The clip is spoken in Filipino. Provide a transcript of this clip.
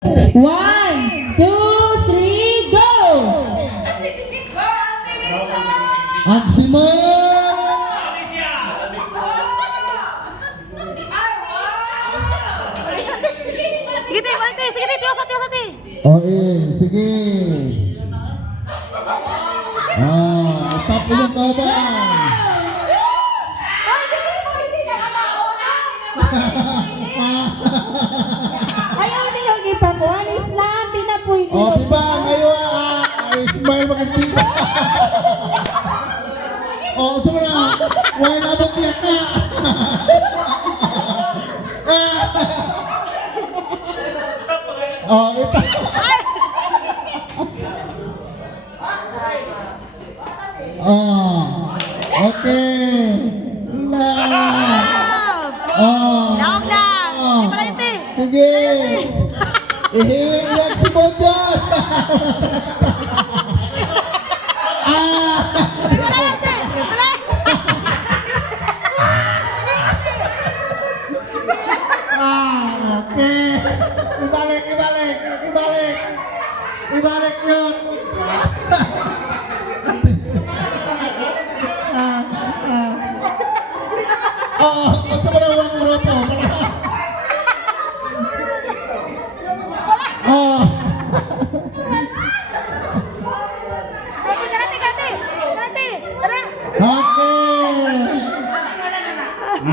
1, 2, 3, go! Ang Simon! Sige, te, balik, te. Sige, te. Tiyosa, te. Okay, sige. Stop ulit mo ba? Ayaw nilang ipakuha. Islam, di na pwede. O, diba? Ngayon, Ismael Magkasita. O, suma na. Wala na bang tiyak ka? O, ito. Okay. Naog na. Di pala yun, te. Sige. Ihiwin lang si Bonjon.